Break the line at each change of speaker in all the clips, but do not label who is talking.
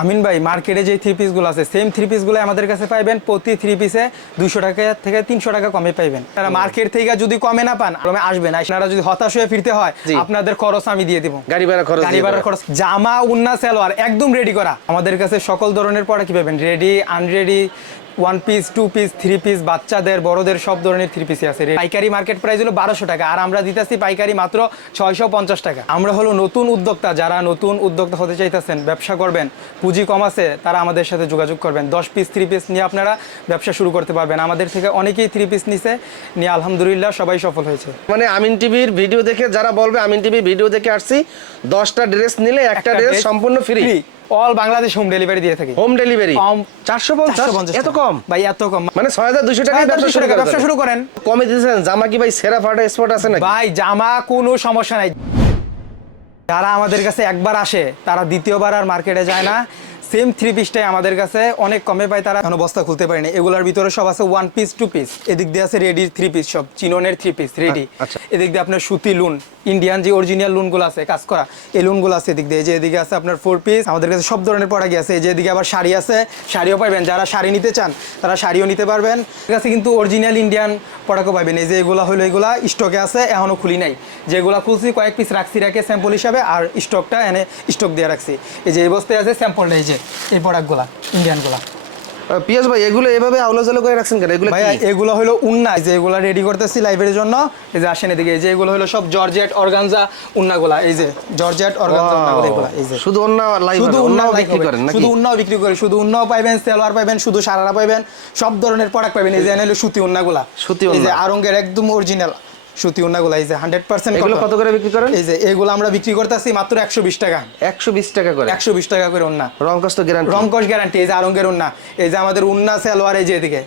আমিন ভাই মার্কেটে যে থ্রি পিসগুলো আছে সেম থ্রি পিসগুলো আমাদের কাছে পাইবেন। প্রতি থ্রি পিসে দুশো টাকা থেকে তিনশো টাকা কমে পাইবেন। তারা মার্কেট থেকে যদি কমে না পান কমে আসবেন। আপনারা যদি হতাশ হয়ে ফিরতে হয় আপনাদের খরচ আমি দিয়ে দিব।
গাড়ি ভাড়া খরচ
গাড়ি
ভাড়া
খরচ। জামা উন্না সেলোয়ার একদম রেডি করা। আমাদের কাছে সকল ধরনের পড়া কি পাবেন। Ready unready one piece two piece three piece বাচ্চাদের বড়দের সব ধরনের থ্রি পিসই আছে। পাইকারি মার্কেট প্রাইস হলো বারোশো টাকা আর আমরা দিতেছি পাইকারি মাত্র ছয়শো পঞ্চাশ টাকা। আমরা হলো নতুন উদ্যোক্তা যারা নতুন উদ্যোক্তা হতে চাইতেছেন ব্যবসা করবেন পুঁজি কম আছে তারা আমাদের সাথে যোগাযোগ করবেন। দশ পিস থ্রি পিস নিয়ে আপনারা ব্যবসা শুরু করতে পারবেন। আমাদের থেকে অনেকেই থ্রি পিস নিছে নিয়ে আলহামদুলিল্লাহ সবাই সফল হয়েছে।
মানে আমিন টিভির ভিডিও দেখে যারা বলবে আমিন টিভির ভিডিও দেখে আসছি দশটা ড্রেস নিলে একটা ড্রেস সম্পূর্ণ free
all Bangladesh home delivery দিয়ে থাকি।
হোম ডেলিভারি
কম-
চারশো পঞ্চাশ
450
এত কম?
ভাই এত কম।
মানে ছয় হাজার দুশো টাকায় ব্যবসা শুরু করে
ব্যবসা শুরু করেন।
কমে দিয়েছেন? জামা কি ভাই সেরা ফাটা স্পট আছে নাকি?
ভাই জামা কোনো সমস্যা নাই। যারা আমাদের কাছে একবার আসে তারা দ্বিতীয়বার আর মার্কেটে যায় না। সেম থ্রি পিসটাই আমাদের কাছে। অনেক কমে পায় তারা এখনও বস্তা খুলতে পারেনি এগুলোর ভিতরে সব আছে ওয়ান পিস টু পিস এদিক দিয়ে আছে রেডি থ্রি পিস সব চিননের থ্রি পিস রেডি। এদিক দিয়ে আপনার সুতি লুন ইন্ডিয়ান যে অরিজিনাল লুনগুলো আছে, কাজ করা, এই লুনগুলো আছে এদিক দিয়ে। যে এদিকে আছে আপনার ফোর পিস আমাদের কাছে সব ধরনের প্রোডাক্ট আছে। যে এদিকে আবার শাড়ি আছে, শাড়িও পাবেন যারা শাড়ি নিতে চান, তারা শাড়িও নিতে পারবেন। কাছে কিন্তু অরিজিনাল ইন্ডিয়ান প্রোডাক্টও পাবেন এই যে এগুলো হলো এগুলা স্টকে আছে, এখনও খুলি নাই। যেগুলো খুলছি, কয়েক পিস রাখছি রাখে স্যাম্পল হিসাবে, আর স্টকটা এনে স্টক দিয়ে রাখছি। এই যে এই বস্তায় আছে স্যাম্পলটা এই যে, এই প্রোডাক্টগুলা ইন্ডিয়ানগুলা
পিয়াস ভাই এগুলো এভাবে আউলো জালো করে রাখছেন কেন? এগুলো
ভাইয়া
কি?
এগুলো হলো উন্না এই যে এগুলো রেডি করতেছি লাইভের জন্য। এই যে আসেন এদিকে এই যে এগুলো হলো সব জর্জেট অর্গানজা উন্নাগুলা এই যে জর্জেট অর্গানজা উন্নাগুলা এগুলা এই যে।
শুধু অন্য লাইভ
শুধু উন্নাও
বিক্রি করেন নাকি?
শুধু উন্নাও বিক্রি করে শুধু উন্নাও পাইবেন সেলোয়ার পাইবেন শুধু সারারা পাইবেন সব ধরনের প্রোডাক্ট পাইবেন। এই যে হলো সুতি উন্নাগুলা।
সুতি
এই যে আরঙ্গের একদম অরিজিনাল সুতি উন্নাগুলা এই যে হান্ড্রেড পার্সেন্ট
এগুলো কত করে বিক্রি করেন?
এই যে এগুলো আমরা বিক্রি করতেছি মাত্র একশো বিশ টাকা।
একশো বিশ টাকা করে?
একশো বিশ টাকা করে উন্না।
রং কষ্ট গ্যারান্টি
রংকশ গ্যারান্টি এই যে আরঙ্গের উন্না। এই যে আমাদের উন্না সালোয়ার এই যে এদিকে।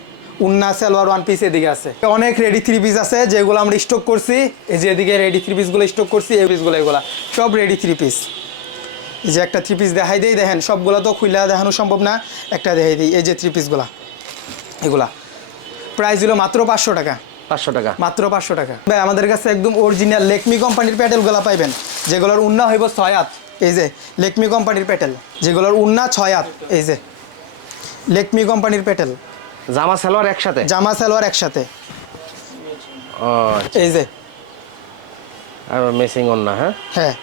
উন্না সালোয়ার ওয়ান পিস এদিকে আছে। অনেক রেডি থ্রি পিস আছে যেগুলো আমরা স্টক করছি। এই যে এদিকে রেডি থ্রি পিসগুলো স্টক করছি এই পিসগুলো এগুলো। সব রেডি থ্রি পিস এই যে একটা থ্রি পিস দেখাই দিই দেখেন সবগুলো তো খুইলা দেখানো সম্ভব না। একটা দেখাই দিই এই যে থ্রি পিসগুলা এগুলা। প্রাইস হলো মাত্র পাঁচশো টাকা।
পাঁচশো টাকা।
মাত্র পাঁচশো টাকা। ভাই আমাদের কাছে একদম অরিজিনাল লেকমি কোম্পানির প্যাটেলগুলো পাইবেন যেগুলোর উন্না হইব ছয় হাত। এই যে লেকমি কোম্পানির প্যাটেল যেগুলোর উন্না ছয় হাত। এই যে লেকমি কোম্পানির প্যাটেল।
জামা সালোয়ার একসাথে?
জামা সালোয়ার একসাথে।
ও
এই যে।
আর মেসিং অন্য হ্যাঁ?
হ্যাঁ।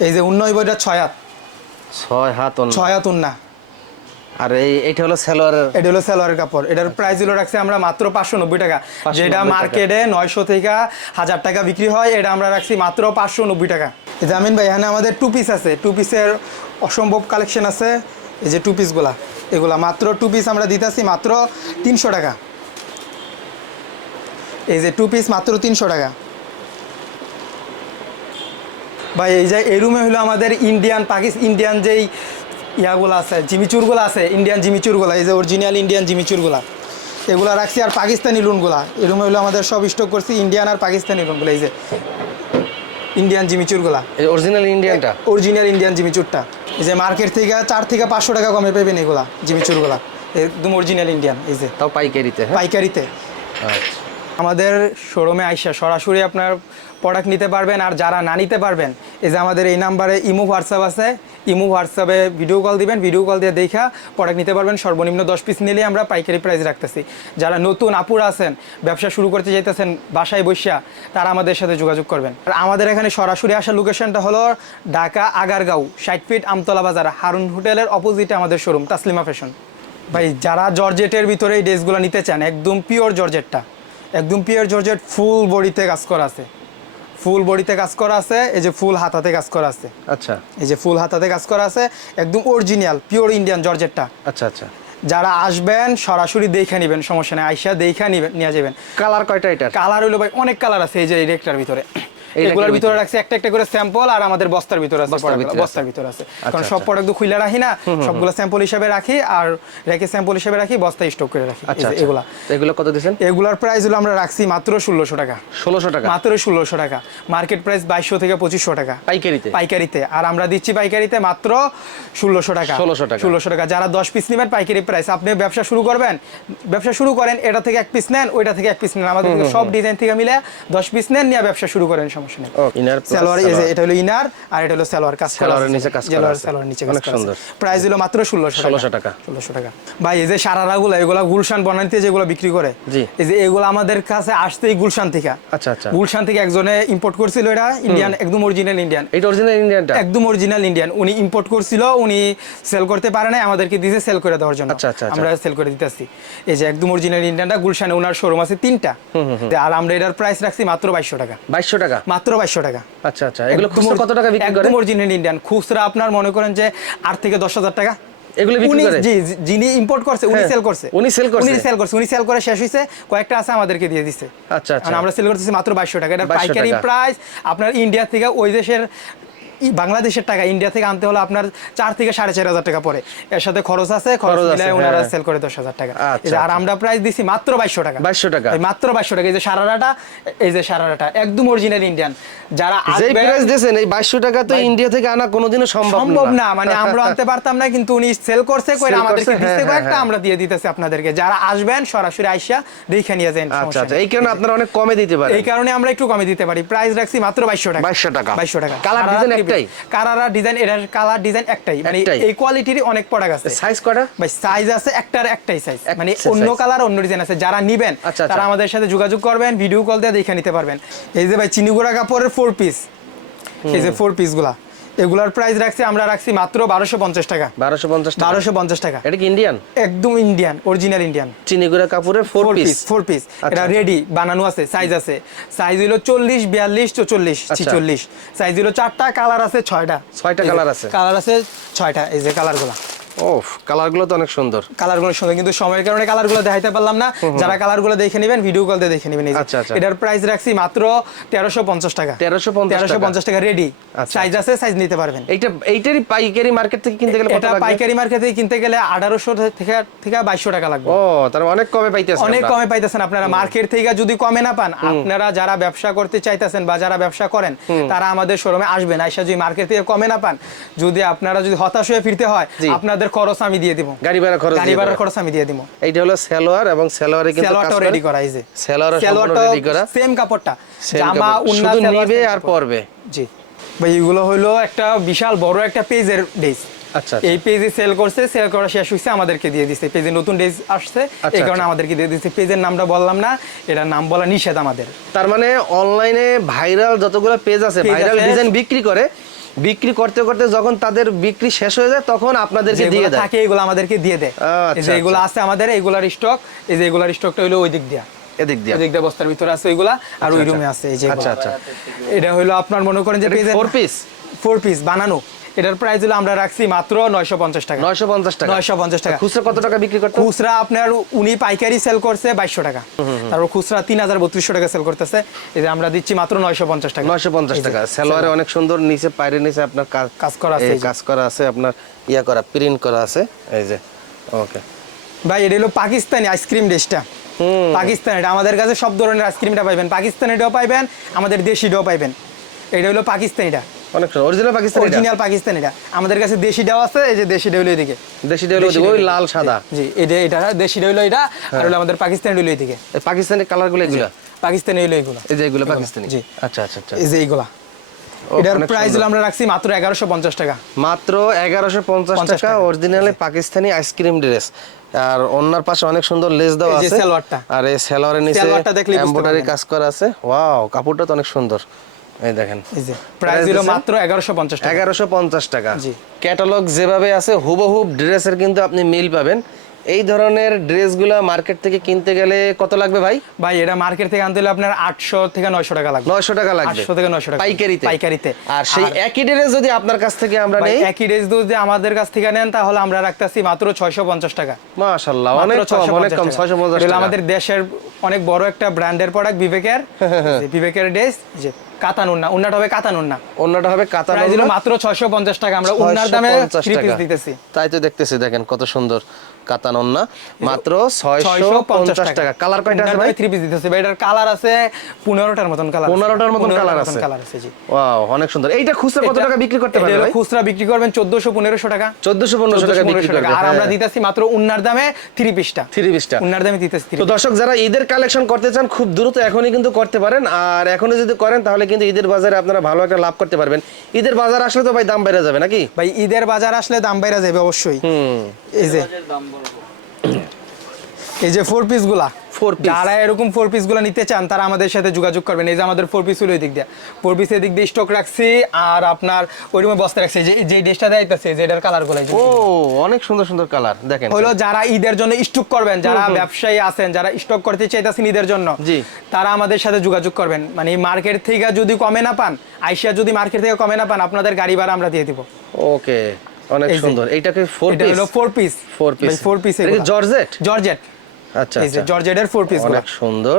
এই যে উন্না হইব এটা ছয় হাত।
ছয় হাত
ছয় হাত উন্না।
আর এই এইটা হলো সালোয়ারের
এটা হলো সালোয়ারের কাপড়। এটার প্রাইস হলো রাখছি আমরা মাত্র পাঁচশো নব্বই টাকা। যেটা মার্কেটে নয়শো থেকে হাজার টাকা বিক্রি হয় এটা আমরা রাখছি মাত্র পাঁচশো নব্বই টাকা। এই যে আমিন ভাই এখানে আমাদের টু পিস আছে। টু পিসের অসম্ভব কালেকশন আছে। এই যে টু পিসগুলা এগুলা মাত্র টু পিস আমরা দিতেছি মাত্র তিনশো টাকা। এই যে টু পিস মাত্র তিনশো টাকা। ভাই এই যে এই রুমে হলো আমাদের ইন্ডিয়ান পাকিস্তান ইন্ডিয়ান যেই ইয়াগুলো আছে জিমিচুরগুলো আছে ইন্ডিয়ান জিমিচুরগুলো এই যে অরিজিনাল ইন্ডিয়ান জিমিচুরগুলা। এগুলা রাখছি আর পাকিস্তানি লুনগুলা এই রুমে হলো আমাদের সব স্টক করছি ইন্ডিয়ান আর পাকিস্তানি লুনগুলো এই যে ইন্ডিয়ান জিমিচুরগুলা।
এই অরিজিনাল ইন্ডিয়ানটা
অরিজিনাল ইন্ডিয়ান জিমিচুরটা। এই যে মার্কেট থেকে চার থেকে পাঁচশো টাকা কমে পাবেন এগুলা জিমিচুরগুলা। একদম অরিজিনাল ইন্ডিয়ান এই যে।
তাও পাইকারিতে হ্যাঁ?
পাইকারিতে।
আচ্ছা।
আমাদের শোরুমে আইসা সরাসরি আপনার প্রোডাক্ট নিতে পারবেন আর যারা না নিতে পারবেন, এই যে আমাদের এই নাম্বারে ইমো হোয়াটসঅ্যাপ আছে, ইমো হোয়াটসঅ্যাপে ভিডিও কল দিবেন ভিডিও কল দিয়ে দেখা প্রোডাক্ট নিতে পারবেন, সর্বনিম্ন দশ পিস নিলে আমরা পাইকারি প্রাইস রাখতেছি। যারা নতুন, আপুরা আছেন, ব্যবসা শুরু করতে চাইতেছেন বাসায় বসিয়া, তারা আমাদের সাথে যোগাযোগ করবেন। আর আমাদের এখানে সরাসরি আসার লোকেশনটা হলো ঢাকা আগারগাঁও, ষাট ফিট আমতলা বাজার, হারুন হোটেলের অপোজিটে আমাদের শোরুম তাসলিমা ফ্যাশন ভাই, যারা জর্জেটের ভিতরে এই ড্রেসগুলো নিতে চান, একদম পিওর জর্জেটটা। একদম পিওর জর্জেট ফুল বডিতে কাজ করা আছে। ফুল বডিতে কাজ করা আছে এই যে ফুল হাতাতে কাজ করা আছে।
আচ্ছা।
এই যে ফুল হাতাতে কাজ করা আছে একদম অরিজিনাল পিওর ইন্ডিয়ান জর্জেটটা
আচ্ছা আচ্ছা।
যারা আসবেন সরাসরি দেখে নেবেন সমস্যা নেই আইসা দেখে নিবেন নিয়ে যাবেন।
কালার কয়টা এটা
কালার হইল ভাই অনেক কালার আছে এই যে এই রেকটার ভিতরে। এগুলোর ভিতরে? রাখছি একটা একটা করে স্যাম্পল আর আমাদের বস্তার ভিতরে আছে
বস্তার ভিতরে আছে। আচ্ছা,
কারণ সব
আচ্ছা।
প্রোডাক্ট তো খুলে রাখি না সবগুলো স্যাম্পল হিসেবে রাখি আর রেখে স্যাম্পল হিসেবে রাখি বস্তায় স্টক করে রাখি।
আচ্ছা
এগুলা।
এগুলো কত দিয়েছেন?
এগুলার প্রাইস হলো আমরা রাখছি মাত্র ষোলোশো টাকা।
ষোলোশো টাকা?
মাত্র ষোলোশো টাকা। মার্কেট প্রাইস বাইশশো থেকে পঁচিশশো টাকা।
পাইকারিতে?
পাইকারিতে। আর আমরা দিচ্ছি পাইকারিতে মাত্র ষোলোশো টাকা।
1600 টাকা।
ষোলোশো টাকা। যারা দশ পিস নেবেন পাইকারি প্রাইস আপনি ব্যবসা শুরু করবেন ব্যবসা শুরু করেন এটা থেকে এক পিস নেন ওইটা থেকে এক পিস নেন। আমাদের সব ডিজাইন থেকে মিলে দশ পিস নেন নিয়ে ব্যবসা শুরু করেন সমস্যা নেই। সালোয়ার
সালোয়ার।
এটা হলো ইনার আর এটা হলো সালোয়ার কাজ
সালোয়ারের নিচে কাজ করা
সালোয়ার নিচে কাজ
সুন্দর।
প্রাইস হলো মাত্র ষোলোশো
1600 টাকা।
ষোলোশো টাকা। ভাই এই যে সারারাগুলো এগুলা গুলশান বনানিতে যেগুলো বিক্রি করে
জি।
এই যে এগুলো আমাদের কাছে আসতেই গুলশান থেকে।
আচ্ছা আচ্ছা।
গুলশান থেকে একজনে ইম্পোর্ট করছিল এটা ইন্ডিয়ান একদম অরিজিনাল ইন্ডিয়ান
এইটা অরিজিনাল ইন্ডিয়ানটা
একদম অরিজিনাল ইন্ডিয়ান উনি ইম্পোর্ট করছিল উনি সেল করতে পারে নাই আমাদেরকে দিয়েছে সেল করে দেওয়ার জন্য।
আচ্ছা, আচ্ছা, আচ্ছা।
আমরা সেল করে দিতেছি এই যে একদম অরিজিনাল ইন্ডিয়ানটা গুলশানে ওনার শোরুম আছে তিনটা। আর আমরা এটার প্রাইস রাখছি মাত্র বাইশশো টাকা।
বাইশশো টাকা?
মাত্র বাইশশো টাকা।
আচ্ছা আচ্ছা। এগুলো খুচরো কত টাকা বিক্রি করে?
Original Indian. খুচরা আপনার মনে করেন যে আট থেকে দশ হাজার টাকা।
এগুলো বিক্রি
উনি
করে?
জি যিনি ইম্পোর্ট করছে উনি
হ্যাঁ,
সেল করছে।
উনি সেল করছে?
উনি সেল করছে উনি সেল করে শেষ হইছে কয়েকটা আছে আমাদেরকে দিয়ে দিছে।
আচ্ছা আচ্ছা।
আমরা সেল করতেছি মাত্র বাইশশো টাকা। এটা পাইকারি প্রাইস আপনার ইন্ডিয়া থেকে ওই দেশের বাংলাদেশের টাকা ইন্ডিয়া থেকে আনতে হলে আপনার চার থেকে সাড়ে চার হাজার টাকা পড়ে। এর সাথে খরচ আছে খরচ মিলায় ওনারা
হ্যাঁ।
সেল করে দশ হাজার টাকা।
আচ্ছা,
আর
আচ্ছা।
আমরা প্রাইস দিছি মাত্র বাইশশো টাকা।
2200 টাকা।
মাত্র বাইশশো টাকা। এই যে সারারাটা এই যে সারারাটা একদম অরিজিনাল ইন্ডিয়ান যারা
যেই প্রাইস দিয়েছেন এই বাইশশো টাকা তো ইন্ডিয়া থেকে আনা কোনোদিনও সম্ভব
সম্ভব না মানে আমরা আনতে পারতাম না কিন্তু উনি সেল করছে
Sell
আমাদেরকে দিচ্ছে
হ্যাঁ,
কয়েকটা
হ্যাঁ,
আমরা দিয়ে দিতেছি আপনাদেরকে। যারা আসবেন সরাসরি আইসা দেখে নিয়ে যান
আচ্ছা আচ্ছা। এই কারণে আপনারা অনেক কমে দিতে পারেন।
এই কারণে আমরা একটু কমে দিতে পারি। প্রাইস রাখছি মাত্র বাইশশো টাকা।
2200 টাকা।
বাইশশো টাকা।
Colour design একটাই?
কারারা ডিজাইন এটার কালার ডিজাইন একটাই। মানে এই কোয়ালিটির অনেক প্রোডাক্ট আছে।
সাইজ কটা?
ভাই সাইজ আছে একটার একটাই সাইজ মানে অন্য কালার অন্য ডিজাইন আছে। যারা নিবেন
আচ্ছা, আচ্ছা।
তারা আমাদের সাথে যোগাযোগ করবেন ভিডিও কল দিয়ে দেখে নিতে পারবেন। এই যে ভাই চিনিগুড়া কাপড়ের ফোর পিস এই যে ফোর পিসগুলা এগুলার প্রাইস রাখছি আমরা রাখছি মাত্র বারোশো পঞ্চাশ টাকা।
বারোশো পঞ্চাশ
বারোশো পঞ্চাশ টাকা।
এটা কি ইন্ডিয়ান
একদম ইন্ডিয়ান অরিজিনাল ইন্ডিয়ান
চিনিগুড়া কাপড়ের ফোর পিস
ফোর পিস
আচ্ছা,
এটা
আচ্ছা।
রেডি বানানো আছে সাইজ আছে। সাইজ হলো চল্লিশ বিয়াল্লিশ চল্লিশ
চল্লিশ
ছিচল্লিশ। সাইজ হলো চারটা কালার আছে ছয়টা।
ছয়টা কালার আছে?
কালার আছে ছয়টা এই যে কালারগুলো
ও কালারগুলো তো অনেক সুন্দর।
কালারগুলো সুন্দর কিন্তু সময়ের কারণে কালারগুলো দেখাইতে পারলাম না। যারা কালারগুলো দেখে নেবেন ভিডিও কল দিয়ে দেখে নেবেন এই যে।
আচ্ছা, আচ্ছা।
এটার প্রাইস রাখছি মাত্র তেরোশো পঞ্চাশ টাকা।
1350
তেরোশো
টাকা।
রেডি
আচ্ছা।
সাইজ আছে সাইজ নিতে পারবেন।
এইটা এইটারই পাইকারি মার্কেট থেকে কিনতে গেলে কত
এটা
লাগবে?
পাইকারি মার্কেটে কিনতে গেলে আঠারোশো থেকে থেকে বাইশশো টাকা লাগবে।
ও তার মানে অনেক কমে পাইতেছে
অনেক কমে পাইতেছেন আপনারা। মার্কেট থেকে যদি কমে না পান আপনারা যারা ব্যবসা করতে চাইতেছেন বা যারা ব্যবসা করেন তারা আমাদের শোরুমে আসবেন। আইসা যদি মার্কেট থেকে কমে না পান যদি আপনারা যদি হতাশ হয়ে ফিরতে হয় আপনাদের খরচ আমি দিয়ে দিব।
গাড়ি ভাড়া খরচ
গাড়ি ভাড়ার খরচ আমি দিয়ে দিব।
এইটা হলো সালোয়ার এবং সালোয়ারে কিন্তু করে।
রেডি করা এই যে।
সালোয়ারও সম্পূর্ণ ready করা।
সেম কাপড়টা। জামা উন্না সালোয়ার
নিবে আর পরবে।
জি। ভাই এগুলো হলো একটা বিশাল বড় একটা পেজের ডেজ
আচ্ছা
এই পেজে সেল করছে সেল করা শেষ হয়েছে আমাদেরকে দিয়ে দিছে। পেজে নতুন ডেজ আসছে
আচ্ছা,
এই কারণে
আচ্ছা।
আমাদেরকে দিয়ে দিছে। পেজের নামটা বললাম না এটার নাম বলা নিষেধ আমাদের।
তার মানে অনলাইনে ভাইরাল যতগুলো পেজ আছে ভাইরাল
আছে।
ডিজাইন বিক্রি করে বিক্রি করতে করতে যখন তাদের বিক্রি শেষ হয়ে যায় তখন আপনাদেরকে দিয়ে দেয়।
থাকে এগুলো আমাদেরকে দিয়ে দেয়।
আচ্ছা,
এই যে এগুলো আছে আমাদের এগুলার স্টক এই যে এগুলার স্টকটা হলো ওই দিক দিয়া।
এদিক দিয়ে।
এদিক দিক দিয়ে বস্তার ভিতরে আছে ওইগুলা আর ওই
আচ্ছা,
রুমে আছে এই যে
আচ্ছা আচ্ছা।
এটা হলো আপনার মনে করেন যে
ফোর পিস
ফোর পিস বানানো। এটার প্রাইস হলো আমরা রাখছি মাত্র নয়শো পঞ্চাশ টাকা।
নয়শো পঞ্চাশ টাকা।
নয়শো পঞ্চাশ টাকা।
খুচরা কত টাকা বিক্রি করতে?
খুচরা আপনার উনি পাইকারি সেল করছে বাইশশো টাকা। তারপর খুচরা তিন হাজার বত্রিশশো টাকা সেল করতেছে। এই যে আমরা দিচ্ছি মাত্র নয়শো পঞ্চাশ টাকা।
নয়শো পঞ্চাশ টাকা। সালোয়ারে অনেক সুন্দর নিচে পায়ের নিচে আপনার কাজ
করা আছে
কাজ করা আছে আপনার ইয়া করা প্রিন্ট করা আছে। এই যে ওকে।
ভাই এটা হলো পাকিস্তানি আইসক্রিম ডেসটা পাকিস্তান এটা আমাদের কাছে সব ধরনের আইসক্রিমটা পাইবেন। পাকিস্তানিটাও পাইবেন আমাদের দেশিটাও পাইবেন। এটা হলো পাকিস্তানিটা।
অনেক অরিজিনাল পাকিস্তানি
অরিজিনাল পাকিস্তানিটা আমাদের কাছে দেশিটাও আছে এই যে দেশিটা হলো এদিকে।
দেশি হলো ওই লাল সাদা।
জি এটা এটা দেশিটা হলো এটা আর হলো আমাদের পাকিস্তানি হলো এদিকে।
পাকিস্তানি কালারগুলো এগুলো?
পাকিস্তানি হলো এগুলো।
এই যে এগুলো পাকিস্তানি
জি।
আচ্ছা আচ্ছা আচ্ছা।
এই যে এইগুলা এটার প্রাইস আমরা রাখছি মাত্র টাকা।
মাত্র। Originally Pakistani ice cream dress আর অন্যার পাশে অনেক সুন্দর লেস দেওয়া আছে।
সালোয়ারটা।
আর এই এমব্রয়ডারি কাজ করা আছে। ওয়াও কাপড়টা তো অনেক সুন্দর। এই দেখেন।
এই যে। প্রাইস হলো মাত্র এগারোশো পঞ্চাশ টাকা।
এগারোশো পঞ্চাশ টাকা।
জি।
ক্যাটালগ যেভাবে আছে হুবহুব ড্রেসের কিন্তু আপনি মিল পাবেন। এই ধরনের ড্রেসগুলো মার্কেট থেকে কিনতে গেলে কত লাগবে ভাই?
ভাই এটা মার্কেট থেকে আনতে হলে আপনার আটশো থেকে নয়শো টাকা লাগবে।
নয়শো টাকা লাগবে।
আটশো থেকে নয়শো টাকা।
পাইকারিতে।
পাইকারিতে।
আর সেই একই ড্রেস যদি আপনার কাছ থেকে আমরা নেই?
একই ড্রেস যদি আমাদের কাছ থেকে নেন তাহলে আমরা রাখতেছি মাত্র ছয়শো পঞ্চাশ টাকা।
মাশাল্লাহ
মাত্র
অনেক কম অনেক কম
টাকা।
ছয়শো পঞ্চাশ
এগুলো
টাকা।
আমাদের দেশের অনেক বড় একটা ব্র্যান্ডের প্রোডাক্ট বিবেকের বিবেকের ড্রেস কাতান উন্না উন্নাটা হবে কাতান উন্না
অন্যটা হবে
মাত্র ছয়শো পঞ্চাশ টাকা আমরা উন্নার দামে থ্রি পিস দিতেছি।
তাই তো দেখতেছি দেখেন কত সুন্দর কাতান মাত্র ছয়শো
ছয়শো
পঞ্চাশ টাকা। কালার কয়টা আছে ভাই?
থ্রি পিস দিতেছি। ভাই এটার কালার আছে পনেরোটার মতন কালার
15টার মতন আছে।
কালার আছে জি।
ওয়াও অনেক সুন্দর। এইটা খুচরা কত টাকা বিক্রি করতে ভাই?
খুচরা বিক্রি করবেন চোদ্দশো পনেরোশো টাকা।
চোদ্দশো পনেরোশো টাকা বিক্রি
1500 টাকা। আর আমরা
হ্যাঁ।
দিতেছি মাত্র উন্নার দামে থ্রি পিসটা
থ্রি পিসটা
উন্নার দামে দিতেছি
তো দর্শক যারা ঈদের কালেকশন করতে চান খুব দ্রুত এখনই কিন্তু করতে পারেন। আর এখনই যদি করেন তাহলে কিন্তু ঈদের বাজারে আপনারা ভালো একটা লাভ করতে পারবেন। ঈদের বাজার আসলে তো ভাই দাম বেড়ে যাবে নাকি?
ভাই ঈদের বাজার আসলে দাম বাইরে যাবে অবশ্যই।
হুম।
এই যে। এই যে ফোর পিসগুলা
Four piece।
যারা এরকম ফোর পিসগুলা নিতে চান তারা আমাদের সাথে যোগাযোগ করবেন। এই যে আমাদের ফোর পিস হলো এই দিক দিয়ে। ফোর পিস এদিক দিয়ে স্টক রাখছি আর আপনার ওই রুমে বস্তা রাখছি যে যে ড্রেসটা দেখাইতেছে যে এটার কালারগুলো
ও অনেক সুন্দর সুন্দর কালার দেখেন।
হলো যারা ঈদের জন্য স্টক করবেন যারা ব্যবসায়ী আছেন যারা স্টক করতে চাইতেছেন ঈদের জন্য
জি।
তারা আমাদের সাথে যোগাযোগ করবেন। মানে মার্কেট থেকে যদি কমে না পান আইসিয়া যদি মার্কেট থেকে কমে না পান আপনাদের গাড়ি ভাড়া আমরা দিয়ে দিব।
ওকে অনেক সুন্দর। এইটাকে ফোর পিস
হলো four piece
four piece
four piece
georgette
georgette
আচ্ছা
এই যে জর্জেটের ফোর পিস
অনেক সুন্দর।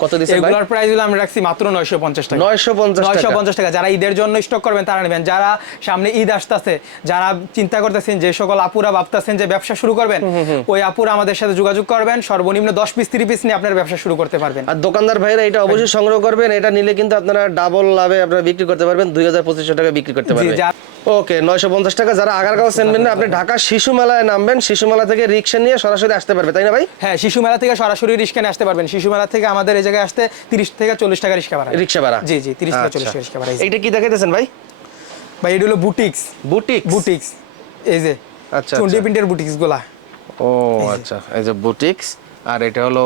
কত দিছেন ভাই?
এগুলোর প্রাইস হলো রাখছি মাত্র নয়শো পঞ্চাশ টাকা।
950 টাকা।
নয়শো পঞ্চাশ টাকা। যারা ঈদের জন্য স্টক করবেন তারা নেবেন। যারা সামনে ঈদ আসতেছে যারা চিন্তা করতেছেন যে সকল আপুরা ভাবতেছেন যে ব্যবসা শুরু করবেন ওই আপুরা আমাদের সাথে যোগাযোগ করবেন। সর্বনিম্ন দশ পিস তিরিশ পিস নিয়ে আপনার ব্যবসা শুরু করতে পারবেন।
আর দোকানদার ভাইরা এটা অবশ্যই সংগ্রহ করবেন। এটা নিলে কিন্তু আপনারা ডাবল লাভে আপনারা বিক্রি করতে পারবেন। দুই হাজার পঁচিশশো টাকা বিক্রি করতে পারবেন। ওকে নয়শো পঞ্চাশ টাকা। যারা আগারগাঁও সেনবেন আপনি ঢাকা শিশু মেলায় নামবেন। শিশু মেলা থেকে রিক্সা নিয়ে সরাসরি আসতে পারবে তাই না ভাই?
হ্যাঁ শিশু মেলা থেকে সরাসরি রিক্সা নিয়ে আসতে পারবেন। শিশু মেলা থেকে আমাদের এই জায়গায় আসতে তিরিশ থেকে চল্লিশ টাকা রিক্সা ভাড়া।
রিক্সা ভাড়া?
জি জি তিরিশ থেকে
আচ্ছা।
চল্লিশ টাকা রিক্সা ভাড়া
এটা কি দেখাইতেছেন ভাই?
ভাই এটা হলো বুটিক্স?
Boutique
boutiques. এই যে
আচ্ছা,
চন্ডি
আচ্ছা।
প্রিন্টের বুটিক্সগুলা
ও আচ্ছা। এই যে বুটিক্স। আর এটা হলো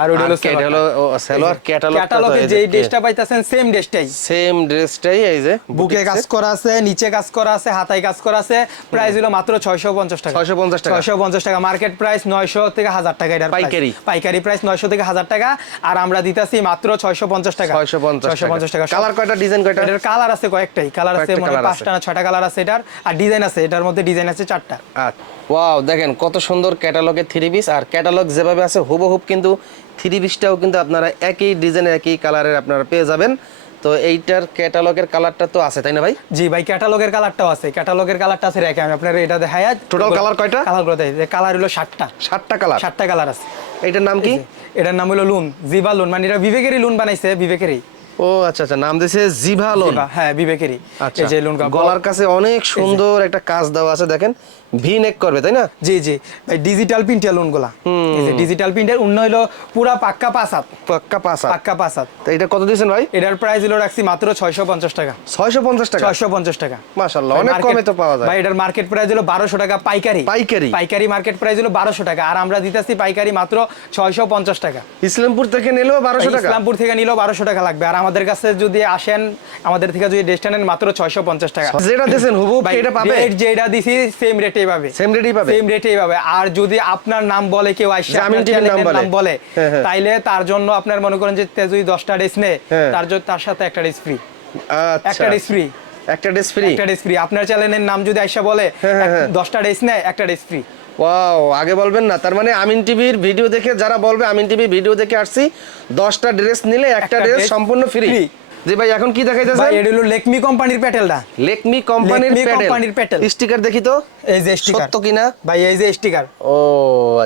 আর ওটা হলো
এটা হলো সালোয়ার ক্যাটালগ
ক্যাটালগে যে ড্রেসটা পাইতাছেন সেম ড্রেসটাই।
সেম ড্রেসটাই এই যে
বুকে কাজ করা আছে নিচে কাজ করা আছে হাতায় কাজ করা আছে। প্রাইস হলো মাত্র ছয়শো পঞ্চাশ টাকা।
650 টাকা।
ছয়শো পঞ্চাশ টাকা। মার্কেট প্রাইস নয়শো থেকে হাজার টাকা এটার
পাইকারি।
পাইকারি প্রাইস নয়শো থেকে হাজার টাকা। আর আমরা দিতেছি মাত্র ছয়শো পঞ্চাশ টাকা।
650
ছয়শো পঞ্চাশ টাকা।
কালার কয়টা ডিজাইন কয়টা?
এটার কালার আছে কয়েকটাই। কালার আছে মনে পাঁচটা না ছয়টা কালার আছে এটার। আর ডিজাইন আছে। এটার মধ্যে ডিজাইন আছে চারটা।
ওয়াও দেখেন কত সুন্দর ক্যাটালগের থ্রি পিস আর ক্যাটালগ যেভাবে আছে হুবহুব কিন্তু থ্রি পিসটাও কিন্তু আপনারা একই ডিজাইনের একই কালারের আপনারা পেয়ে যাবেন। তো এইটার ক্যাটালগের কালারটা তো আছে তাই না ভাই?
জি ভাই ক্যাটালগের কালারটাও আছে। ক্যাটালগের কালারটা আছে রেখে আমি আপনার এটা দেখাই
Total colour কয়টা?
কালারগুলো দেখাই কালার হলো সাতটা।
সাতটা কালার
সাতটা কালার আছে।
এইটার নাম কি?
এটার নাম হলো লুন জিবা লুন। মানে এটা বিবেকেরই লুন বানাইছে বিবেকেরই।
ও আচ্ছা আচ্ছা নাম দিয়েছে জিভালোন
জিবা, হ্যাঁ বিবেকেরই।
আচ্ছা
এই যে লুন
গলার কাছে অনেক সুন্দর একটা কাজ দেওয়া আছে দেখেন। ভি নেক করবে তাই না?
জি জি। ভাই ডিজিটাল প্রিন্টের লুনগুলা এই যে ডিজিটাল প্রিন্টের অন্য হলো পুরা পাক্কা পাসাত
পাক্কা পাসা
পাক্কা পাসাত
তো এটা কত দিয়েছেন ভাই?
এটার প্রাইস হলো রাখছি মাত্র ছয়শো পঞ্চাশ টাকা।
ছয়শো পঞ্চাশ টাকা?
ছয়শো পঞ্চাশ টাকা।
মাশাল্লাহ
ভাই,
অনেক কমে তো পাওয়া যায়।
ভাই এটার মার্কেট প্রাইস হলো বারোশো টাকা পাইকারি।
পাইকারি?
পাইকারি মার্কেট প্রাইস হলো বারোশো টাকা। আর আমরা দিতেছি পাইকারি মাত্র ছয়শো পঞ্চাশ টাকা।
ইসলামপুর থেকে নিলেও বারোশো টাকা?
ইসলামপুর থেকে নিলেও বারোশো টাকা লাগবে। আর আমাদের কাছে যদি আসেন আমাদের থেকে যদি ড্রেসটা নেন মাত্র ছয়শো পঞ্চাশ টাকা।
যেটা হুবহু
ভাই,
এটা পাবে?
যেটা দিছি সেম রেটেই পাবে
সেম রেটই পাবে?
সেম রেটেই পাবে আর যদি আপনার নাম বলে কেউ
টিভির নাম বলে। হ্যাঁ, হ্যাঁ।
তাইলে তার জন্য আপনার মনে করেন যে যদি দশটা ড্রেস নেয়
হ্যাঁ।
তার জন্য তার সাথে একটা ড্রেস ফ্রি
আচ্ছা।
একটা ড্রেস ফ্রি
একটা ড্রেস ফ্রি
একটা ফ্রি আপনার চ্যানেলের নাম যদি আইসা বলে। দশটা ড্রেস নেয় একটা ড্রেস ফ্রি
ওয়াও আগে বলবেন না। তার মানে আমিন টিভির ভিডিও দেখে যারা বলবে আমিন টিভি ভিডিও দেখে আসছি দশটা ড্রেস নিলে একটা ড্রেস সম্পূর্ণ ফ্রি। জি ভাই এখন কি
ভাই
দেখাইতেছেন
এটা হলো লেকমি কোম্পানির প্যাটেলটা।
লেকমি কোম্পানির প্যাটেল।
কোম্পানির প্যাটেল।
স্টিকার দেখি তো।
এই যে স্টিকার।
সত্য কিনা?
ভাই এই যে স্টিকার।
ও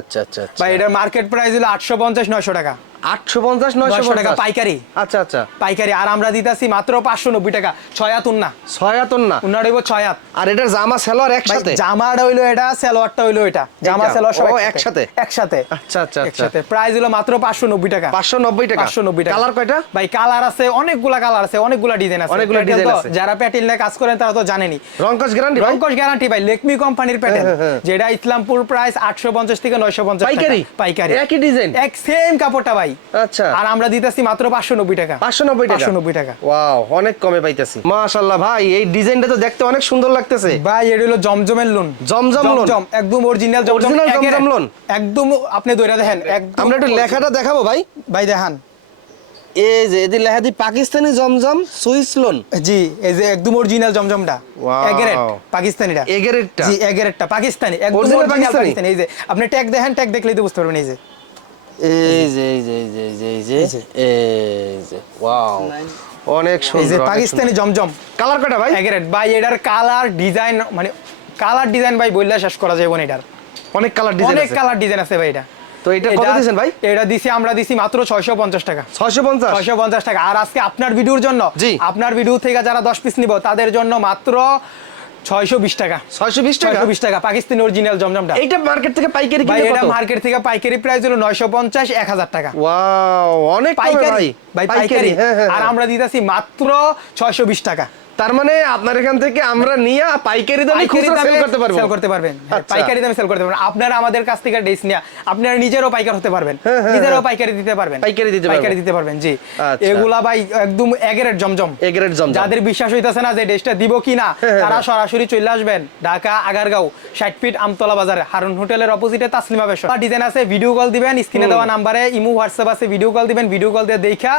আচ্ছা আচ্ছা আচ্ছা।
ভাই এটা মার্কেট প্রাইস হলো আটশো পঞ্চাশ নয়শো টাকা।
আটশো পঞ্চাশ নয়শো
নয়শো টাকা
টাকা
পাইকারি।
আচ্ছা আচ্ছা।
পাইকারি আর আমরা দিতাছি মাত্র পাঁচশো নব্বই টাকা। ছয় হাত উন্না।
ছয় আতন না
উন্না হইব ছয় হাত
আর এটার জামা সেলোয়ার একসাথে?
জামাটা হইল এটা সালোয়ারটা হইল এটা। জামা
এইটা?
সব একসাথে।
একসাথে?
একসাথে।
আচ্ছা
একসাথে। প্রাইস হলো মাত্র পাঁচশো নব্বই টাকা।
পাঁচশো নব্বই টাকা?
পাঁচশো নব্বই টাকা।
কালার কয়টা?
ভাই কালার আছে অনেকগুলা কালার আছে অনেকগুলা ডিজাইন আছে।
অনেকগুলা
তো,
আছে।
যারা প্যাটেল নিয়ে কাজ করেন তারা তো জানেনি।
রংকস গ্যারান্টি ভাই?
রঙ্কশ গ্যারান্টি ভাই লেকমি কোম্পানির প্যাটেল।
হ্যাঁ, হ্যাঁ।
যেটা ইসলামপুর প্রাইস আটশো পঞ্চাশ থেকে নয়শো পঞ্চাশ
পাইকারি?
পাইকারি।
একই ডিজাইন
এক সেম কাপড়টা ভাই।
আচ্ছা।
আর আমরা দিতেছি মাত্র পাঁচশো নব্বই টাকা।
পাঁচশো নব্বই টাকা?
পাঁচশো নব্বই টাকা।
ওয়াও অনেক কমে পাইতেছি। মাশাল্লাহ ভাই এই ডিজাইনটা তো দেখতে অনেক সুন্দর লাগতেছে।
ভাই এটা হলো জমজমের লোন।
জমজম লোন?
জমজম একদম অরিজিনাল জমজম।
লোন?
একদম আপনি দইরা দেখেন একদম
আমরা একটু লেখাটা দেখাবো ভাই।
ভাই দেখান।
এই যে এদের লেখা the Pakistani Zamzam Swiss lawn.
জি এই যে একদম অরিজিনাল জমজমটা। এগারেট পাকিস্তানিটা।
এগারেটটা?
জি এগারেটটা পাকিস্তানি একদম অরিজিনাল?
পাকিস্তানি?
এই যে আপনি ট্যাগ দেখেন ট্যাগ দেখলেই তো বুঝতে পারবেন এই যে।
এই যে এই যে এই যে এই যে এই যে
এই যে।
ওয়াও অনেক
এই যে পাকিস্তানি জমজম।
কালার কয়টা ভাই?
এগারেট ভাই এটার কালার ডিজাইন মানে কালার ডিজাইন ভাই বললে শেষ করা যাবে না এটার।
অনেক কালার ডিজাইন
অনেক কালার ডিজাইন আছে ভাই এটা।
তো এটা কত দিয়েছেন ভাই?
এটা দিছি আমরা দিছি মাত্র ছয়শো পঞ্চাশ টাকা।
650
ছয়শো পঞ্চাশ টাকা। আর আজকে আপনার ভিডিওর জন্য
জি।
আপনার ভিডিও থেকে যারা দশ পিস নিব তাদের জন্য মাত্র ছয়শো বিশ টাকা।
ছয়শো বিশ টাকা?
ছয়শো বিশ টাকা পাকিস্তানি অরিজিনাল জমজমটা।
এইটা মার্কেট থেকে পাইকারি কিনে
এটা মার্কেট থেকে পাইকারি প্রাইস হলো নয়শো পঞ্চাশ এক হাজার টাকা।
ওয়াও অনেক
পাইকারি ভাই। পাইকারি।
হ্যাঁ হ্যাঁ
আর
হ্যাঁ।
আমরা দিতেছি মাত্র ছয়শো বিশ টাকা।
তার মানে আপনার এখান থেকে আমরা নিয়ে পাইকারি দামে খুচরা সেল করতে পারব।
সেল করতে পারবেন। হ্যাঁ,
আচ্ছা।
পাইকারি দামে সেল করতে পারবেন। আপনারা আমাদের কাছ থেকে ড্রেস নিয়ে আপনারা নিজেরও পাইকার হতে পারবেন। নিজেরও পাইকারি দিতে পারবেন।
পাইকারি দিতে
পাইকারি দিতে পারবেন জি।
আচ্ছা।
এগুলা ভাই একদম এগেরের জমজম।
এ গ্রেড জম
যাদের বিশ্বাস হইতাছে না যে ড্রেসটা দিব কি না
হ্যাঁ,
তারা সরাসরি চলে আসবেন ঢাকা আগারগাঁও ষাট ফিট আমতলা বাজারে। হারুন হোটেলের অপোজিটে তাসলিমা বেশ ডিজাইন আছে ভিডিও কল দিবেন স্ক্রিনে দেওয়া নাম্বারে ইমো হোয়াটসঅ্যাপ আছে ভিডিও কল দিবেন ভিডিও কল দিয়ে দেখা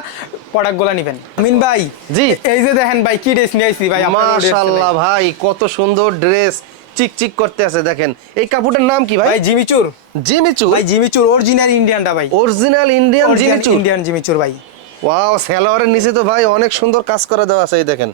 প্রোডাক্টগুলো নিবেন। আমিন ভাই
জি।
এই যে দেখেন ভাই কি ড্রেস নিয়ে আইছি ভাই
মাশাআল্লাহ ভাই কত সুন্দর ড্রেস চিক চিক করতে আছে দেখেন। এই কাপড়টার নাম কি ভাই?
ভাই জিমিচুর।
জিমিচুর?
ভাই জিমিচুর অরিজিনাল ইন্ডিয়ানটা ভাই।
Original Indian জিমিচুর?
ইন্ডিয়ান জিমিচুর ভাই।
ওয়াও সালোয়ারের নিচে তো ভাই অনেক সুন্দর কাজ করা দেওয়া আছে এই দেখেন।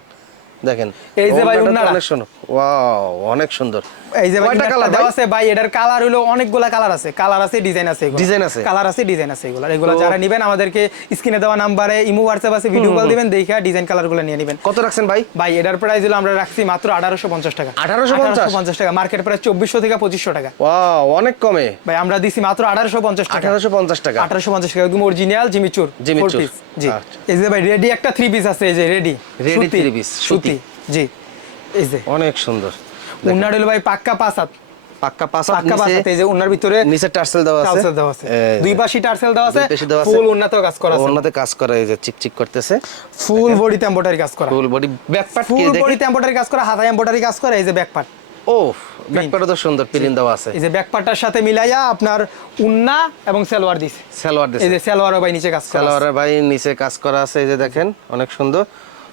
দেখেন।
এই যে ভাই।
অনেক সুন্দর ওয়াও অনেক সুন্দর।
এই যে
কয়টা
কালার দেওয়া আছে ভাই এটার কালার হলো অনেকগুলা কালার আছে। কালার আছে ডিজাইন আছে
Design আছে?
কালার আছে ডিজাইন আছে এগুলা। এগুলা যারা নেবেন আমাদেরকে স্ক্রিনে দেওয়া নাম্বারে ইমো আছে ভিডিও কল দিবেন দেখা ডিজাইন কালারগুলো নিয়ে নেবেন।
কত রাখছেন ভাই?
ভাই এটার প্রাইস হলো আমরা রাখছি মাত্র আঠারোশো পঞ্চাশ টাকা।
1850?
টাকা। মার্কেট প্রাইস চব্বিশশো থেকে পঁচিশশো টাকা।
ওয়াও অনেক কমে।
ভাই আমরা দিছি মাত্র আঠারোশো পঞ্চাশ টাকা।
আঠারোশো পঞ্চাশ টাকা।
আঠারোশো পঞ্চাশ টাকা একদম অরিজিনাল জিমিচুর
জিমিচুর।
জি।
আচ্ছা।
এই যে ভাই রেডি একটা থ্রি পিস আছে এই যে রেডি
three piece, সুতি।
সুতি। জি। এই যে।
অনেক সুন্দর।
ভাই পাক্কা পাঁচ হাত
পাক্কা পাঁচ
পাক্কা পাঁচ হাত এই যে উন্নার ভিতরে
নিচে টার্সেল দেওয়া আছে।
টার্সেল দেওয়া আছে। দুই পাশে টার্সেল দেওয়া আছে। ফুল উন্নত কাজ করা আছে।
কাজ করা এই যে চিক চিক করতেছে।
ফুল বডি এমব্রয়ডারি কাজ করা।
Full body back part
full body embroidery কাজ করা কাজ করা এই যে ব্যাক পার্ট
ও ব্যাক তো সুন্দর প্রিন্ট দেওয়া আছে।
এই যে ব্যাক পার্টটার সাথে মিলাইয়া আপনার উন্না এবং সালোয়ার দিছে।
সালোয়ার
এই যে সালোয়ারও ভাই নিচে কাজ করা
সালোয়ারের ভাই নিচে কাজ করা আছে এই যে দেখেন অনেক সুন্দর।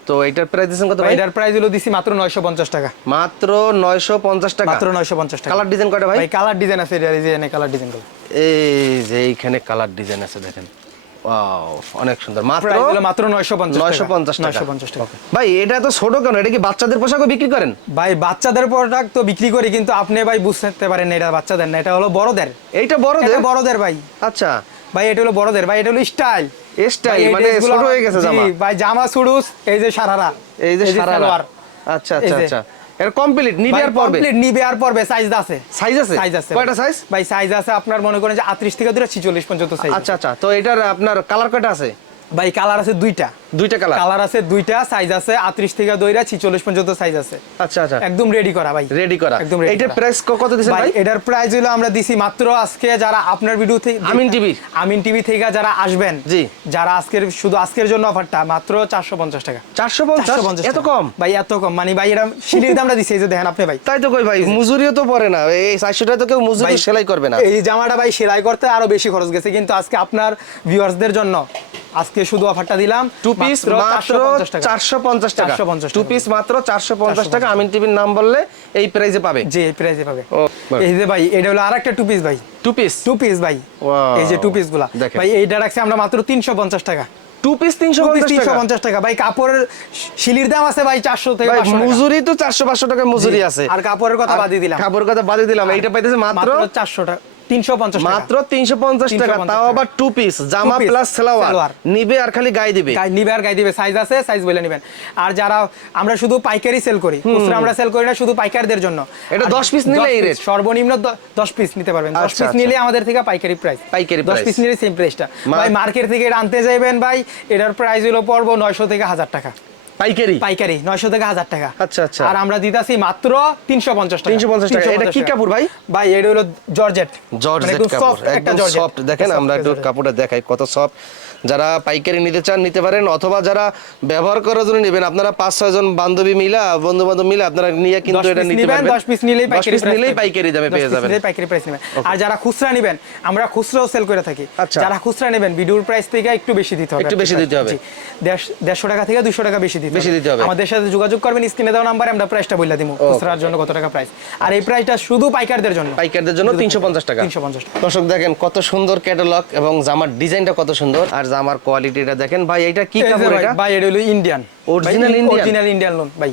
তো এইটার প্রাইস দিচ্ছেন কত
ভাই? এটার প্রাইস হলো দিছি মাত্র 950 টাকা।
মাত্র নয়শো পঞ্চাশ টাকা?
মাত্র 950 টাকা।
কালার ডিজাইন কয়টা ভাই?
ভাই কালার ডিজাইন আছে এটা এই যে এনে কালার ডিজাইনগুলো।
এই যে এইখানে কালার ডিজাইন আছে দেখেন। ওয়াও অনেক সুন্দর। মাত্র
মাত্র 950 টাকা।
950 টাকা।
950 টাকা।
ভাই এটা তো ছোট কেন? এটা কি বাচ্চাদের পোশাকও বিক্রি করেন?
ভাই বাচ্চাদের প্রোডাক্ট তো বিক্রি করি কিন্তু আপনি ভাই বুঝতে পারেন না এটা বাচ্চাদের না এটা হলো বড়দের।
এইটা বড়দের?
বড়দের ভাই।
আচ্ছা।
ভাই এটা হলো বড়দের। ভাই এটা হলো স্টাইল
স্টাইল মানে ছোট হয়ে গেছে জামা।
ভাই জামা সুরুস এই যে সারারা
এই যে
সারারা।
আচ্ছা আচ্ছা আচ্ছা। এর কমপ্লিট নিবে পর্বে?
কমপ্লিট নিবে আর পড়বে সাইজ আছে।
সাইজ আছে?
সাইজ আছে।
কয়টা সাইজ
ভাই সাইজ আছে আপনার মনে করেন যে 38 থেকে ধরে 46 পর্যন্ত সাইজ
আচ্ছা আচ্ছা। তো এটার আপনার কালার কয়টা আছে?
ভাই কালার আছে দুইটা।
দুইটা কালার
কালার আছে দুইটা সাইজ আছে 38 থেকে দইরা 46 পর্যন্ত সাইজ আছে।
আচ্ছা আচ্ছা।
একদম রেডি করা ভাই।
রেডি করা।
একদম
প্রাইস কত দিছেন
ভাই এটার প্রাইস হলো আমরা দিছি মাত্র আজকে যারা আপনার ভিডিও থেকে
আমিন TV
আমিন টিভি থেকে যারা আসবেন
জি।
যারা আজকের শুধু আজকের জন্য অফারটা মাত্র 450 টাকা।
450
450
এত কম?
ভাই এত কম। মানে ভাই এটা শিলির দামটা দিছে এই যে দেখেন আপনি ভাই।
তাই তো কই ভাই মজুরিও তো পড়ে না। এই 400 টাকা তো কেউ মজুরি সেলাই করবে না।
এই জামাটা ভাই সেলাই করতে আরও বেশি খরচ গেছে। কিন্তু আজকে আপনার ভিউয়ার্সদের জন্য আজকে শুধু অফারটা দিলাম।
পিস মাত্র
450 টাকা।
450 টু পিস মাত্র 450 টাকা। আমিন টিভির নাম বললে এই প্রাইসে পাবে।
জি এই প্রাইসে পাবে। এই যে ভাই এটা হলো আরেকটা টু পিস ভাই।
টু পিস
টু পিস ভাই। এই যে টু
পিসগুলা।
ভাই এইটা রাখছি আমরা মাত্র 350 টাকা।
টু পিস 350 টাকা?
350 টাকা। ভাই কাপড়ের শিলির দাম আছে ভাই 400 থেকে 500
মজুরি তো 400 500 টাকা মজুরি আছে।
আর কাপড়ের কথা বাদই দিলাম।
কাপড়ের কথা বাদই দিলাম। এইটা পাইতেছে মাত্র
মাত্র 400 টাকা। 350 টাকা।
মাত্র 350 টাকা তাও আবার টু পিস জামা প্লাস সালোয়ার।
সালোয়ার।
নিবে আর খালি গায়ে দিবে।
নিবে আর গায়ে দিবে। সাইজ আছে সাইজ বলে নেবেন। আর যারা আমরা শুধু পাইকারি সেল করি। খুচরা আমরা সেল করি না শুধু পাইকারদের জন্য।
এটা
আর
10 piece নিলে এই
piece, সর্বনিম্ন 10 পিস নিতে পারবেন। 10
আচ্ছা,
পিস
আচ্ছা।
নিলে আমাদের থেকে পাইকারি প্রাইস
পাইকারি
10 পিস নিলে সেম প্রাইসটা ভাই মার্কেট থেকে আনতে যাবেন ভাই। এটার প্রাইস হলো পড়ব 900 থেকে 1000 টাকা।
পাইকারি?
পাইকারি 900 থেকে 1000 টাকা।
আচ্ছা, আচ্ছা।
আর আমরা দিতাছি মাত্র 350 টাকা।
350 টাকা। এটা কি
350
কাপড় ভাই?
ভাই এটা হলো জর্জেট।
জর্জেট
মানে
কাপড় একদম সফট দেখেন আমরা একটু কাপড়টা দেখাই কত সফট যারা পাইকারি নিতে চান নিতে পারেন অথবা যারা ব্যবহার করার জন্য নেবেন আপনারা পাঁচ ছয় জন বান্ধবী মিলা বন্ধু বান্ধব মিলে আপনারা নিয়ে কিন্তু এটা নিতে পারবেন।
10 পিস নিলেই পাইকারি price
নিলেই পাইকারি দামে পেয়ে যাবেন।
পাইকারি প্রাইস নেবেন। আর যারা খুচরা নেবেন আমরা খুচরাও সেল করে থাকি।
আচ্ছা।
যারা খুচরা নেবেন ভিডিওর প্রাইস থেকে একটু বেশি দিতে হবে।
একটু বেশি দিতে হবে।
জি। দেড়শ- দেড়শো টাকা থেকে দুশো টাকা বেশি দিতে
বেশি দিতে হবে।
আমাদের সাথে যোগাযোগ করবেন স্ক্রিনে দেওয়া নাম্বারে আমরা প্রাইসটা বলে দিব খুচরার জন্য কত টাকা প্রাইস আর এই প্রাইসটা শুধু পাইকারদের জন্য।
পাইকারদের জন্য তিনশো পঞ্চাশ টাকা।
তিনশো পঞ্চাশ টাকা।
দর্শক দেখেন কত সুন্দর ক্যাটালগ এবং জামার ডিজাইনটা কত সুন্দর। আর জামার কোয়ালিটিটা দেখেন। ভাই এটা কি কাপড়
ভাই,
এটা?
ভাই এটা হলো Indian
original Indian
original Indian lawn ভাই।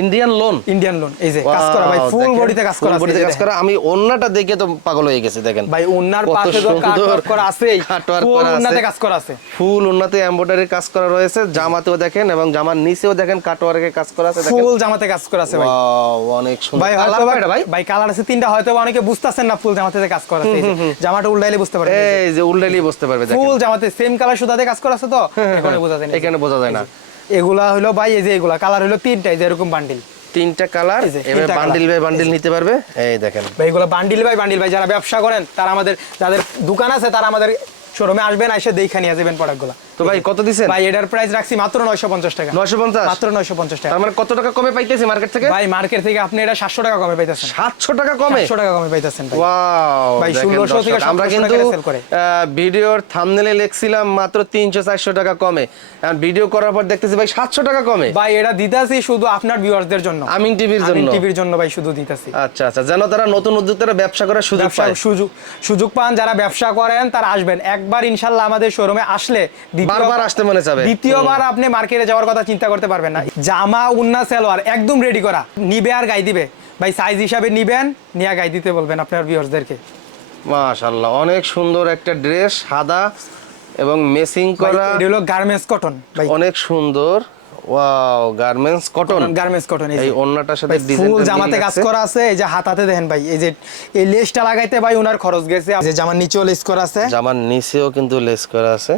ইন্ডিয়ান লোন
ইন্ডিয়ান লোন এই যে কাজ করা ভাই ফুল বডিতে কাজ করা
বডিতে কাজ করা। আমি ওন্নাটা দেখে তো পাগল হয়ে গেছে দেখেন।
ভাই
কত
পাশে তো কাটওয়ার্ক করা আছে
কাটওয়ার্ক করা আছে।
ওনাতে কাজ করা আছে।
ফুল উন্নতি এমব্রয়ডারি কাজ করা রয়েছে জামাতেও দেখেন এবং জামার নিচেও দেখেন কাটওয়ার্কে কাজ করা আছে দেখেন।
ফুল জামাতে কাজ করা আছে ভাই।
ওয়াও অনেক সুন্দর।
ভাই হয়তো
ভাই?
ভাই কালার আছে তিনটা হয়তো অনেকে বুঝতাছেন না ফুল জামাতে কাজ করা আছে জামাটা উল্টাইলে বুঝতে পারবেন
এই যে। উল্টাইলি বুঝতে পারবে দেখেন।
ফুল জামাতে সেম কালার সুতাতে কাজ করা আছে তো? এখানে বোঝা যায় না
এখানে বোঝা যায় না।
এগুলা হলো ভাই এই যে এগুলা কালার হলো তিনটা এই যে এরকম বান্ডিল
তিনটা কালার এবার বান্ডিল
ভাই
বাই বান্ডিল নিতে পারবে? এই দেখেন।
ভাই এগুলো বান্ডিল ভাই বান্ডিল ভাই যারা ব্যবসা করেন তারা আমাদের যাদের দোকান আছে তারা আমাদের শোরুমে আসবেন এসে দেখে নিয়ে যাবেন প্রোডাক্টগুলো
তো ভাই কত দিছেন?
ভাই এটার প্রাইস রাখছি মাত্র নয়শো পঞ্চাশ টাকা।
নয়শো পঞ্চাশ?
মাত্র নয়শো পঞ্চাশ টাকা।
তার মানে কত টাকা কমে পাইতেছি মার্কেট থেকে?
ভাই মার্কেট থেকে আপনি এটা সাতশো টাকা কমে পাইতেছেন।
সাতশো টাকা কমে?
সাতশো টাকা কমে পাইতেছেন ভাই।
ওয়াও
ভাই, 1600 থেকে
আমরা কিন্তু ভিডিওর থাম্বনেলে লিখছিলাম মাত্র তিনশো চারশো টাকা কমে। আর ভিডিও করার পর দেখতেছি ভাই সাতশো টাকা কমে।
ভাই এটা দিতাছি শুধু আপনার ভিউয়ারদের জন্য।
আমিন টিভির জন্য।
টিভির জন্য ভাই শুধু দিতাছি।
আচ্ছা আচ্ছা যেন তারা নতুন উদ্যোক্তারা ব্যবসা করার সুযোগ পায়।
সুযোগ সুযোগ পান যারা ব্যবসা করেন তারা আসবেন। একবার ইনশাল্লাহ আমাদের শোরুমে আসলে
বারবার আসতে মনে যাবে
দ্বিতীয়বার আপনি মার্কেটে যাওয়ার কথা চিন্তা করতে পারবেন না। জামা উন্না সালোয়ার একদম রেডি করা। নিবে আর গাই দিবে। ভাই সাইজ হিসাবে নিবেন নিয়ে গাই দিতে বলবেন আপনার ভিউয়ার্সদেরকে
মাশাআল্লাহ অনেক সুন্দর একটা ড্রেস সাদা এবং মেসিং করা।
এটা হলো গার্মেন্টস কটন ভাই।
অনেক সুন্দর। Wow garments cotton
garments cotton
এই ওন্নাটার সাথে
ফুল জামাতে কাজ করা আছে এই যে হাতাতে দেখেন ভাই এই যে এই লেসটা লাগাইতে ভাই ওনার খরচ গেছে। যে জামার নিচেও লেস করা আছে।
জামার নিচেও কিন্তু লেস করা আছে।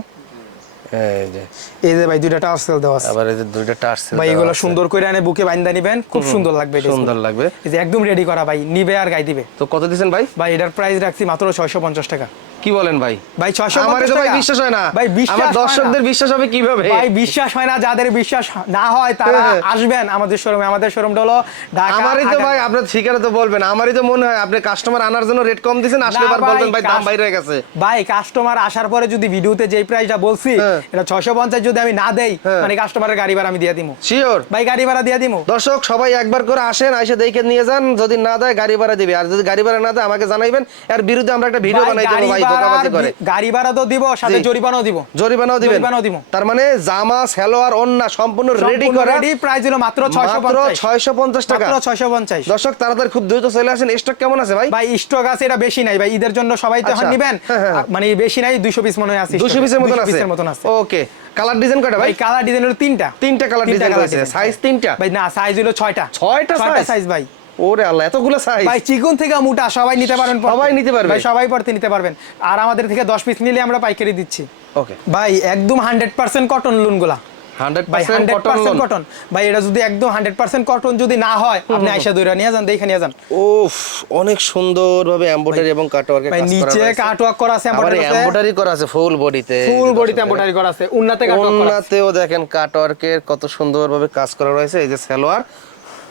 এই যে।
এই যে ভাই দুইটা টার্সেল দেওয়া আছে।
আবার এই যে দুইটা টার্সেল
ভাই এগুলো সুন্দর করে আনে বুকে বাইন্দা নিবেন খুব সুন্দর লাগবে এটা
সুন্দর লাগবে।
এই যে একদম রেডি করা ভাই নিবে আর গাই দিবে।
তো কত দিছেন ভাই?
ভাই এটার প্রাইস রাখছি মাত্র ছয়শো পঞ্চাশ টাকা।
কি বলেন ভাই?
ভাই ছয়শো
আমার তো ভাই বিশ্বাস হয় না।
ভাই বিশ্বাস
আমার দর্শকদের বিশ্বাস হবে কীভাবে?
ভাই বিশ্বাস হয় না যাদের বিশ্বাস না হয় তারা
হ্যাঁ।
আসবেন আমাদের শোরুমে আমাদের শোরুমটা হলো ঢাকা
আমারই তো ভাই আপনার ঠিকানা তো বলবেন। আমারই তো মনে হয় আপনি কাস্টমার আনার জন্য রেট কম দিছেন আসলে
না
এবার বলবেন ভাই দাম বাইরে গেছে।
ভাই কাস্টমার আসার পরে যদি ভিডিওতে যেই প্রাইসটা বলছি
হ্যাঁ।
এটা ছয়শো পঞ্চাশ যদি আমি না দেই
হ্যাঁ।
মানে কাস্টমারের গাড়ি ভাড়া আমি দিয়ে দিবো
শিওর
ভাই গাড়ি ভাড়া দিয়ে দিবো
দর্শক সবাই একবার করে আসেন এসে দেখে নিয়ে যান। যদি না দেয় গাড়ি ভাড়া দিবে। আর যদি গাড়ি ভাড়া না দেয় আমাকে জানাইবেন। এর বিরুদ্ধে আমরা একটা ভিডিও বানাই দেবো ভাই ধোকাবাজি করে।
গাড়ি ভাড়া তো দিব সাথে জরিমানাও দিব।
জরিমানাও দিবেন।
জরিমানাও দিব।
তার মানে জামা সালোয়ার ওন্না সম্পূর্ণ রেডি করা
রেডি প্রাইস হলো মাত্র ছয়শো
মাত্র
পঞ্চাশ।
ছয়শো পঞ্চাশ টাকা।
মাত্র ছয়শো পঞ্চাশ।
দর্শক তাড়াতাড়ি খুব দ্রুত চলে আসেন। স্টক কেমন আছে ভাই?
ভাই স্টক আছে এটা বেশি নাই। ভাই ঈদের জন্য সবাই তো এখন
আচ্ছা।
নিবেন।
হ্যাঁ, হ্যাঁ।
মানে বেশি নাই দুইশো পিস মনে হয় আছে।
পিসের মতন
200
আছে।
পিসের মতন আছে।
ওকে কালার ডিজাইন কয়টা
ভাই? কালার ডিজাইন হলো তিনটা।
তিনটা কালার ডিজাইন
design।
সাইজ তিনটা?
ভাই না সাইজ হলো ছয়টা।
ছয়টা size?
সাইজ ভাই।
ওরে আল্লাহ এতগুলো সাইজ
ভাই চিকন থেকে মোটা সবাই নিতে পারবেন
সবাই নিতে পারবে?
ভাই সবাই পড়তে নিতে পারবেন। আর আমাদের থেকে দশ পিস নিলে আমরা পাইকারি দিচ্ছি।
ওকে
ভাই একদম হান্ড্রেড পার্সেন্ট কটন লোনগুলা।
হান্ড্রেড
ভাই
পার্সেন্ট
হান্ড্রেড
কটন
ভাই এটা যদি একদম হান্ড্রেড পার্সেন্ট কটন যদি না হয় আপনি দইরা নিয়ে যান দেখে নিয়ে যান।
উফ অনেক সুন্দর ভাবে এমব্রয়ডারি এবং কাটওয়ার্কের কাজ করা
নিচে
রয়েছে।
কাটওয়ার্ক করা আছে
এমব্রয়ডারি করা আছে। ফুল বডিতে
ফুল বডিতে এমব্রয়ডারি করা আছে উন্নাতে কাটওয়ার্ক করা আছে।
দেখেন কাটওয়ার্কের কত সুন্দরভাবে কাজ করা রয়েছে এই যে সালোয়ার।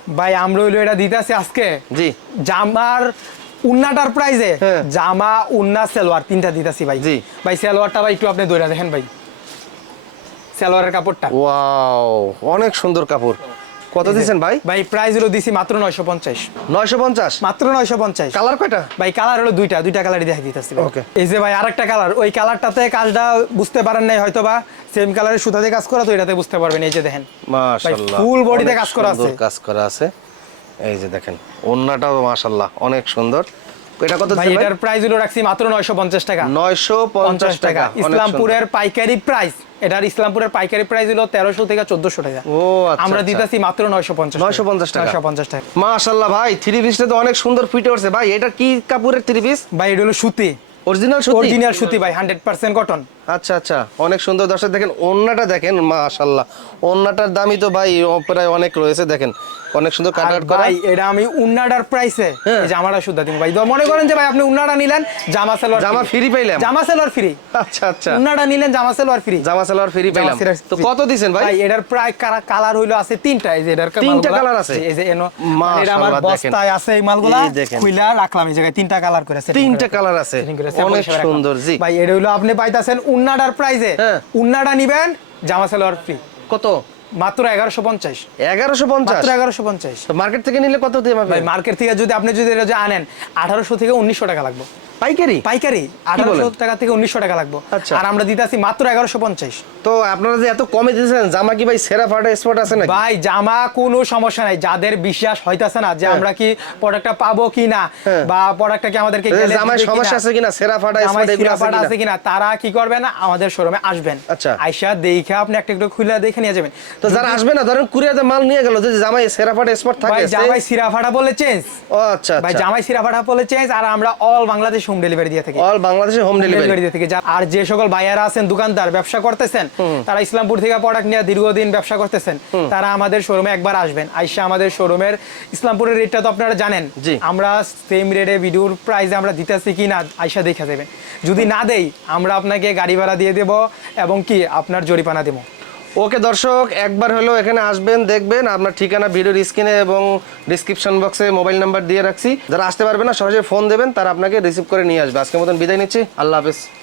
ভাই আমরা হইল এটা দিতেছি আজকে।
জি।
জামার উন্নাটার প্রাইজে
হ্যাঁ।
জামা উন্না সেলোয়ার তিনটা দিতেছি ভাই।
জি।
ভাই সেলোয়ারটা ভাই একটু আপনি দইরা দেখেন ভাই। সেলোয়ারের কাপড়টা।
ওয়াও অনেক সুন্দর কাপড়। কত দিচ্ছেন ভাই?
ভাই প্রাইস হলো দিছি মাত্র নয়শো পঞ্চাশ।
নয়শো পঞ্চাশ?
মাত্র নয়শো পঞ্চাশ।
কালার কয়টা?
ভাই কালার হলো দুইটা দুইটা কালারই দেখা দিতেছি।
Okay.
এই যে ভাই আরেকটা কালার ওই কালারটাতে কাজটা বুঝতে পারেন নাই হয়তো বা সেম কালারের সুতাতে কাজ করা তো এটাতে বুঝতে পারবেন এই যে দেখেন।
মাশাআল্লাহ
full body তে কাজ করা আছে।
কাজ করা আছে। এই যে দেখেন ওন্নাটাও মাশাআল্লাহ অনেক সুন্দর। এটা কত
ভাই এটার প্রাইস হলো রাখছি মাত্র নয়শো পঞ্চাশ টাকা।
নয়শো পঞ্চাশ টাকা।
ইসলামপুরের পাইকারি প্রাইস এটার ইসলামপুরের পাইকারি প্রাইস হলো তেরোশো থেকে চোদ্দশো টাকা।
ও আচ্ছা
আমরা
আচ্ছা।
দিতেছি মাত্র নয়শো পঞ্চাশ
950 টাকা।
নয়শো পঞ্চাশ টাকা।
মাশাআল্লাহ ভাই থ্রি পিসটা তো অনেক সুন্দর ফিটে উঠছে ভাই এটা কি কাপড়ের থ্রি পিস
ভাই এটা হলো সুতি।
অরিজিনাল সুতি?
অরিজিনাল সুতি ভাই হান্ড্রেড পার্সেন্ট কটন
আচ্ছা আচ্ছা। অনেক সুন্দর। দর্শক দেখেন ওন্নাটা দেখেন মাশাআল্লাহ। ওন্নাটার দামই তো ভাই প্রায় অনেক রয়েছে দেখেন। অনেক সুন্দর কাটার করা।
ভাই এটা আমি উন্নাডার প্রাইসে
হ্যাঁ।
এই জামাটা শুদ্ধ দিব। ভাই মনে করেন যে ভাই আপনি উন্নাটা নিলেন জামা সালোয়ার
জামা ফ্রি পাইলাম।
জামা সালোয়ার ফ্রি
আচ্ছা আচ্ছা।
উন্নাটা নিলেন জামা সালোয়ার ফ্রি
জামা সালোয়ার ফ্রি পাইলাম। তো কত দিছেন ভাই?
ভাই এটার প্রায় কালার হইল আছে তিনটা। এই যে এটার
তিনটা কালার আছে?
এই যে এনো এটা আমার বস্তায় আছে এই মালগুলা। খুইলা রাখলাম এই জায়গায় তিনটা কালার করে setting
তিনটা কালার আছে।
করে
অনেক সুন্দর জি।
ভাই এটা হইল আপনি পাইতাছেন উন্নাডার প্রাইজে
উন্নাডা
উন্নাটা নিবেন জামা সালোয়ার ফ্রি
কত?
মাত্র এগারোশো পঞ্চাশ।
এগারোশো পঞ্চাশ?
এগারোশো পঞ্চাশ।
মার্কেট থেকে নিলে কত দিয়ে
ভাই মার্কেট থেকে যদি আপনি যদি এটা আনেন আঠারোশো থেকে উনিশশো টাকা লাগবে।
পাইকারি?
পাইকারি। আঠারোশো টাকা থেকে উনিশশো টাকা লাগবে।
আচ্ছা।
আর আমরা দিতেছি মাত্র এগারোশো পঞ্চাশ।
তো আপনারা যে এত কমে দিয়েছেন জামা কি ভাই সেরা ফাটা স্পট আছে নাকি?
ভাই জামা কোনো সমস্যা নাই। যাদের বিশ্বাস হইতাছে না যে আমরা কি প্রোডাক্টটা পাবো কি না
হ্যাঁ।
বা প্রোডাক্টটা কি আমাদেরকে
জামায় সমস্যা আছে কিনা সেরা ফাটা স্পট এগুলো আছে কিনা?
আছে কিনা তারা কি করবেন আমাদের শোরুমে আসবেন।
আচ্ছা।
আইসা দেখে আপনি একটা একটু খুলে দেখে নিয়ে যাবেন।
তো যারা আসবে না ধরেন কুরিয়াতে মাল নিয়ে গেল যদি জামাই সেরা ফাটা স্পট থাকে
ভাই জামাই সিরাফাটা বলে চেঞ্জ
ও আচ্ছা
ভাই
আচ্ছা।
জামাই সিরাফাটা বলে চেঞ্জ আর আমরা অল বাংলাদেশ হোম ডেলিভারি দিয়ে থাকি।
অল বাংলাদেশে হোম ডেলিভারি
দিয়ে থাকি। আর যে সকল ভাইয়ারা আছেন দোকানদার ব্যবসা করতেছেন তারা ইসলামপুর থেকে প্রোডাক্ট নিয়ে দীর্ঘদিন ব্যবসা করতেছেন। তারা আমাদের শোরুমে একবার আসবেন। আইসা আমাদের শোরুমের ইসলামপুরের রেটটা তো আপনারা জানেন। আমরা সেম রেটে ভিডিওর প্রাইসে আমরা দিতেছি কি না আইসা দেখা দেবেন যদি না দেই আমরা আপনাকে গাড়ি ভাড়া দিয়ে দেব এবং কি আপনার জরিপানা দেবো।
ওকে দর্শক, একবার হলেও এখানে আসবেন, দেখবেন, আপনার ঠিকানা, ভিডিওর স্ক্রিনে এবং ডিসক্রিপশন বক্সে মোবাইল নাম্বার দিয়ে রাখছি। যারা আসতে পারবে না, সহজে ফোন দেবেন, তারা আপনাকে রিসিভ করে নিয়ে আসবে। আজকের মতন বিদায় নিচ্ছি, আল্লাহ হাফেজ।